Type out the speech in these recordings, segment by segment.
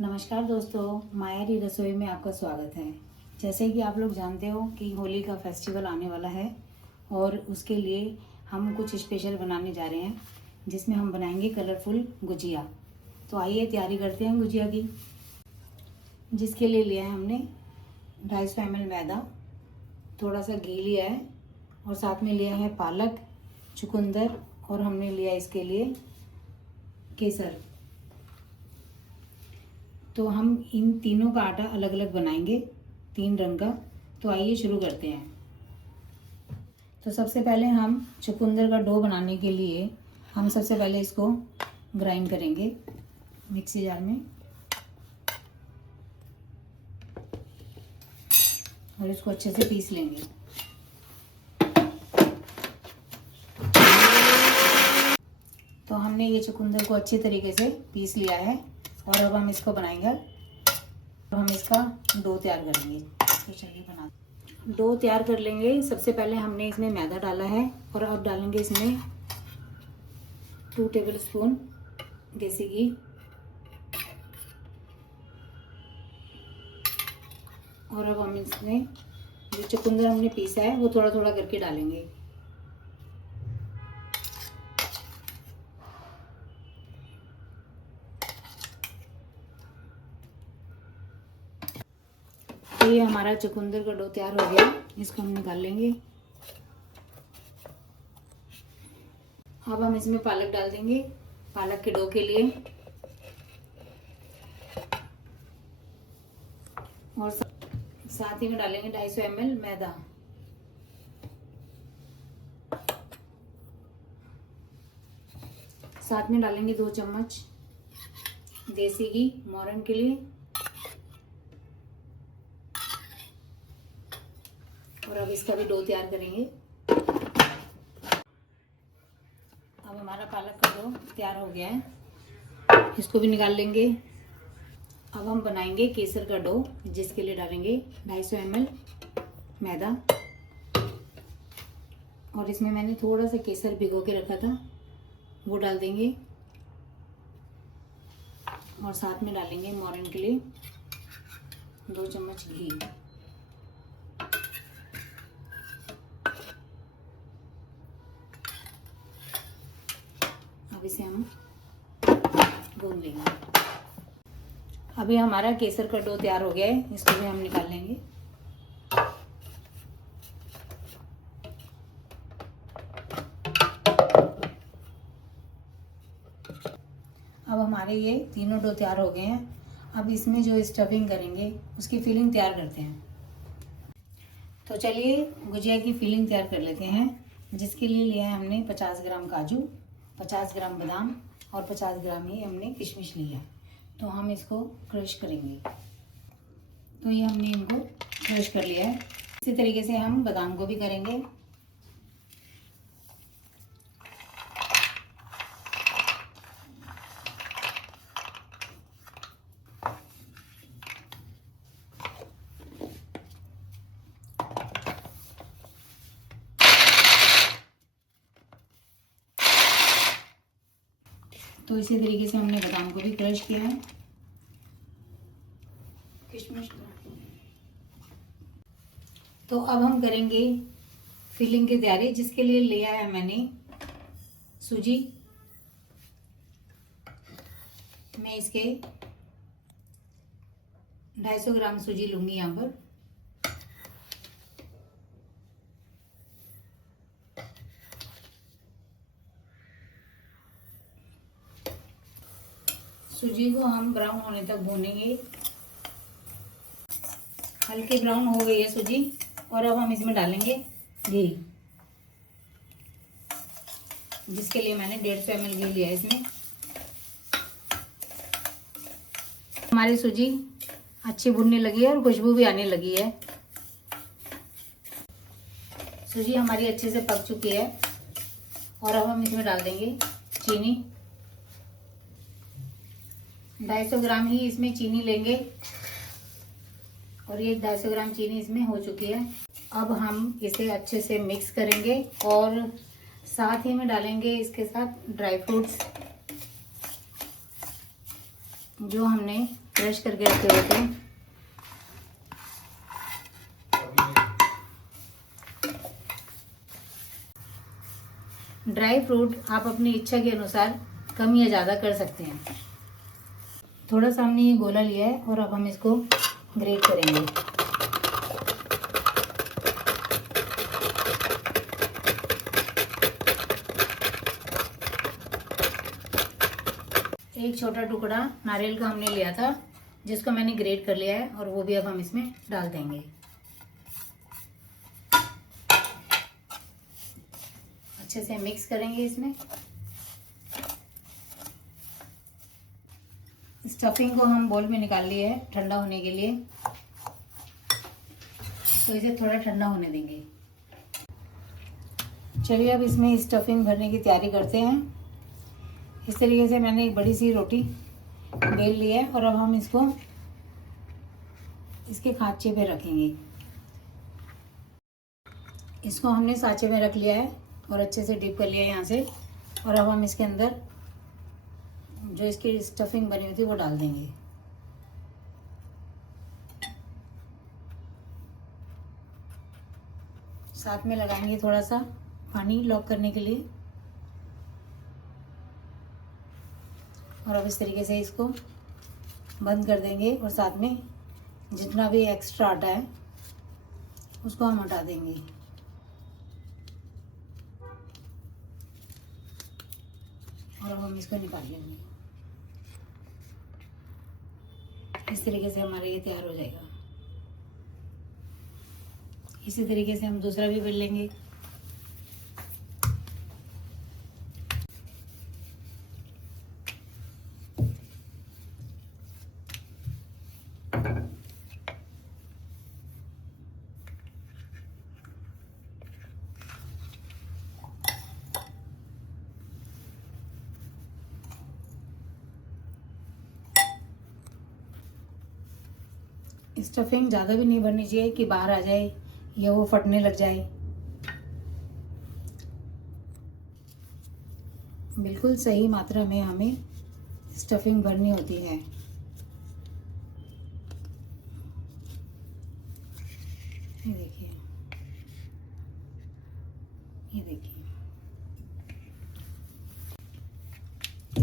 नमस्कार दोस्तों, मायारी रसोई में आपका स्वागत है। जैसे कि आप लोग जानते हो कि होली का फेस्टिवल आने वाला है और उसके लिए हम कुछ स्पेशल बनाने जा रहे हैं जिसमें हम बनाएंगे कलरफुल गुजिया। तो आइए तैयारी करते हैं गुजिया की। जिसके लिए लिया है हमने 250 ml मैदा, थोड़ा सा घी लिया है और साथ में लिया है पालक, चुकंदर और हमने लिया इसके लिए केसर। तो हम इन तीनों का आटा अलग अलग बनाएंगे, 3 रंग का। तो आइए शुरू करते हैं। तो सबसे पहले हम चुकंदर का डो बनाने के लिए हम सबसे पहले इसको ग्राइंड करेंगे मिक्सी जार में और इसको अच्छे से पीस लेंगे। तो हमने ये चुकंदर को अच्छी तरीके से पीस लिया है और अब हम इसको बनाएंगे। हम इसका डो तैयार करेंगे। तो चलिए बना डो तैयार कर लेंगे। सबसे पहले हमने इसमें मैदा डाला है और अब डालेंगे इसमें 2 टेबलस्पून देसी घी और अब हम इसमें जो चुकंदर हमने पीसा है वो थोड़ा थोड़ा करके डालेंगे। तो ये हमारा चुकंदर का डो तैयार हो गया, इसको हम निकाल लेंगे। अब हम इसमें पालक डाल देंगे पालक के डो के लिए और साथ ही में डालेंगे 250 ml मैदा। साथ में डालेंगे 2 चम्मच देसी घी मोरन के लिए और अब इसका भी डो तैयार करेंगे। अब हमारा पालक का डो तैयार हो गया है, इसको भी निकाल लेंगे। अब हम बनाएंगे केसर का डो, जिसके लिए डालेंगे 250 ml मैदा और इसमें मैंने थोड़ा सा केसर भिगो के रखा था वो डाल देंगे और साथ में डालेंगे मोरन के लिए 2 चम्मच घी। अब इसे हम गूंद लेंगे। अभी हमारा केसर का डो तैयार हो गया है, इसको भी हम निकाल लेंगे। अब हमारे ये तीनों डो तैयार हो गए हैं। अब इसमें जो स्टफिंग करेंगे उसकी फिलिंग तैयार करते हैं। तो चलिए गुजिया की फिलिंग तैयार कर लेते हैं। जिसके लिए लिया है हमने 50 ग्राम काजू, 50 ग्राम बादाम और 50 ग्राम ही हमने किशमिश लिया है। तो हम इसको क्रश करेंगे। तो ये हमने इनको क्रश कर लिया है। इसी तरीके से हम बादाम को भी करेंगे। तो इसी तरीके से हमने बादाम को भी क्रश किया है, किशमिश को। तो अब हम करेंगे फिलिंग की तैयारी। जिसके लिए लिया है मैंने सूजी। मैं इसके 250 ग्राम सूजी लूंगी यहाँ पर। सूजी को हम ब्राउन होने तक भूनेंगे। हल्के ब्राउन हो गई है सूजी और अब हम इसमें डालेंगे घी, जिसके लिए मैंने 150 ml घी लिया है इसमें। हमारी सूजी अच्छी भुनने लगी है और खुशबू भी आने लगी है। सूजी हमारी अच्छे से पक चुकी है और अब हम इसमें डाल देंगे चीनी। 250 ग्राम ही इसमें चीनी लेंगे और ये 250 ग्राम चीनी इसमें हो चुकी है। अब हम इसे अच्छे से मिक्स करेंगे और साथ ही में डालेंगे इसके साथ ड्राई फ्रूट्स। जो हमने क्रश करके रखे हुए थे। ड्राई फ्रूट आप अपनी इच्छा के अनुसार कम या ज़्यादा कर सकते हैं। थोड़ा सा हमने ये गोला लिया है और अब हम इसको ग्रेट करेंगे। एक छोटा टुकड़ा नारियल का हमने लिया था, जिसको मैंने ग्रेट कर लिया है, और वो भी अब हम इसमें डाल देंगे। अच्छे से मिक्स करेंगे इसमें। स्टफिंग को हम बोल में निकाल लिए है ठंडा होने के लिए, तो इसे थोड़ा ठंडा होने देंगे। चलिए अब इसमें स्टफिंग भरने की तैयारी करते हैं। इस तरीके से मैंने एक बड़ी सी रोटी बेल ली है और अब हम इसको इसके खांचे पे रखेंगे। इसको हमने साँचे में रख लिया है और अच्छे से डिप कर लिया है यहाँ से, और अब हम इसके अंदर जो इसकी स्टफिंग बनी हुई थी वो डाल देंगे। साथ में लगाएंगे थोड़ा सा पानी लॉक करने के लिए, और अब इस तरीके से इसको बंद कर देंगे, और साथ में जितना भी एक्स्ट्रा आटा है उसको हम हटा देंगे। और अब हम इसको निकाल लेंगे। इस तरीके से हमारा ये तैयार हो जाएगा। इसी तरीके से हम दूसरा भी बेल लेंगे। स्टफिंग ज़्यादा भी नहीं भरनी चाहिए कि बाहर आ जाए या वो फटने लग जाए। बिल्कुल सही मात्रा में हमें स्टफिंग भरनी होती है। ये देखिए, ये देखिए,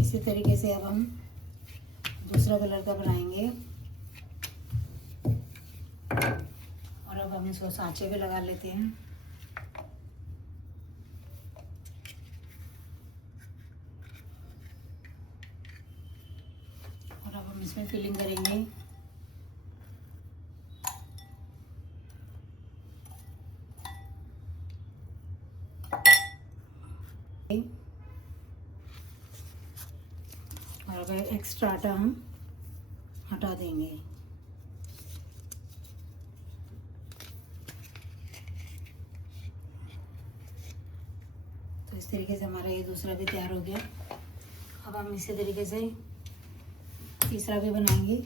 इसी तरीके से अब हम दूसरा कलर का बनाएंगे। और अब हम इसको सांचे पे लगा लेते हैं। और अब हम इसमें फिलिंग करेंगे। और अब एक्स्ट्रा आटा हम हटा देंगे। तो इस तरीके से हमारा ये दूसरा भी तैयार हो गया। अब हम इसी तरीके से तीसरा भी बनाएंगे।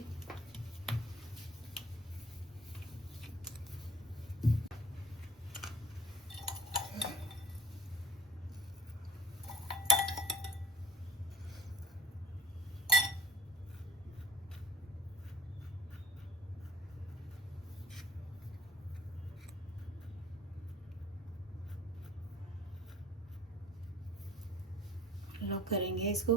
लॉक करेंगे इसको।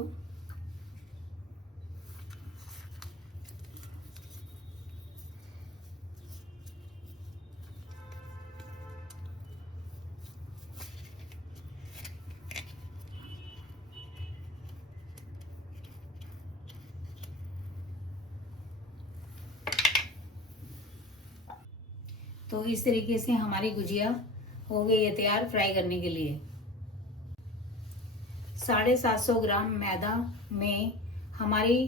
तो इस तरीके से हमारी गुजिया हो गई है तैयार फ्राई करने के लिए। 750 ग्राम मैदा में हमारी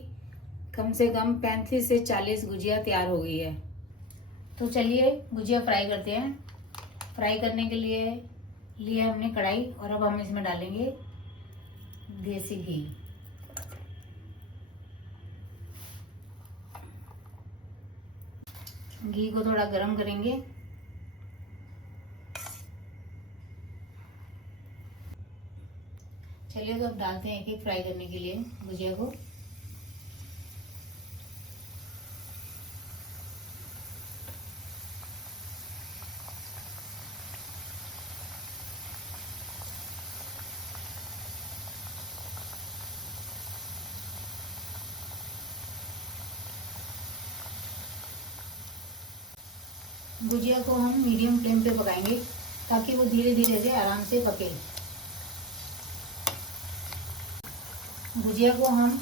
कम से कम 35 से 40 गुजिया तैयार हो गई है। तो चलिए गुजिया फ्राई करते हैं। फ्राई करने के लिए लिया हमने कढ़ाई, और अब हम इसमें डालेंगे देसी घी। घी को थोड़ा गरम करेंगे। चलिए तो अब डालते हैं एक एक फ्राई करने के लिए गुजिया को। गुजिया को हम मीडियम फ्लेम पे पकाएंगे ताकि वो धीरे धीरे से आराम से पके। गुजिया को हम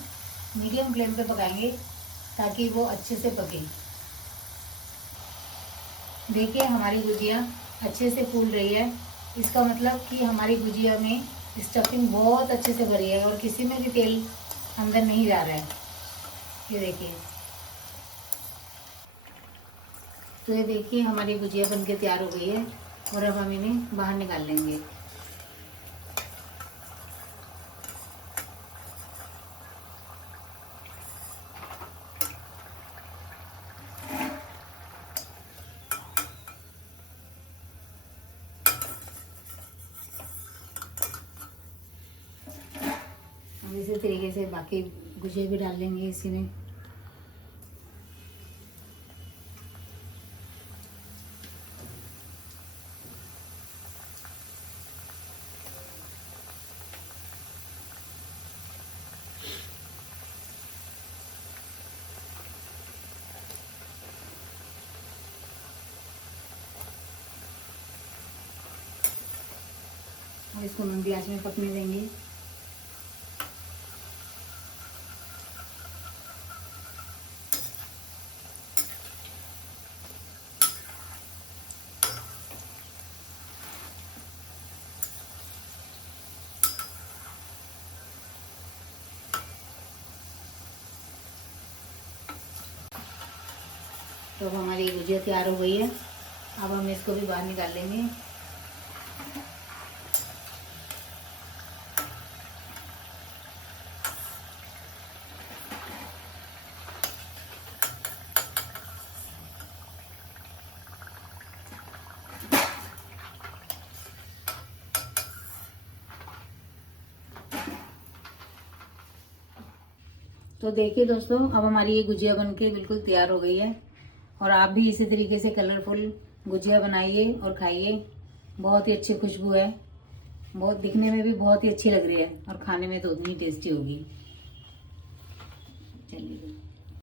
मीडियम फ्लेम पे पकाएंगे ताकि वो अच्छे से पके। देखिए हमारी गुजिया अच्छे से फूल रही है, इसका मतलब कि हमारी गुजिया में स्टफिंग बहुत अच्छे से भरी है और किसी में भी तेल अंदर नहीं जा रहा है। ये देखिए, तो ये देखिए हमारी गुजिया बनके तैयार हो गई है और अब हम इन्हें बाहर निकाल लेंगे। हम इसी तरीके से बाकी गुजिया भी डाल लेंगे इसी में। और इसको मंदी आंच में पकने देंगे। तो अब हमारी गुजिया तैयार हो गई है, अब हम इसको भी बाहर निकाल लेंगे। तो देखिए दोस्तों, अब हमारी ये गुजिया बनके बिल्कुल तैयार हो गई है और आप भी इसी तरीके से कलरफुल गुजिया बनाइए और खाइए। बहुत ही अच्छी खुशबू है, बहुत दिखने में भी बहुत ही अच्छी लग रही है और खाने में तो उतनी टेस्टी होगी। चलिए।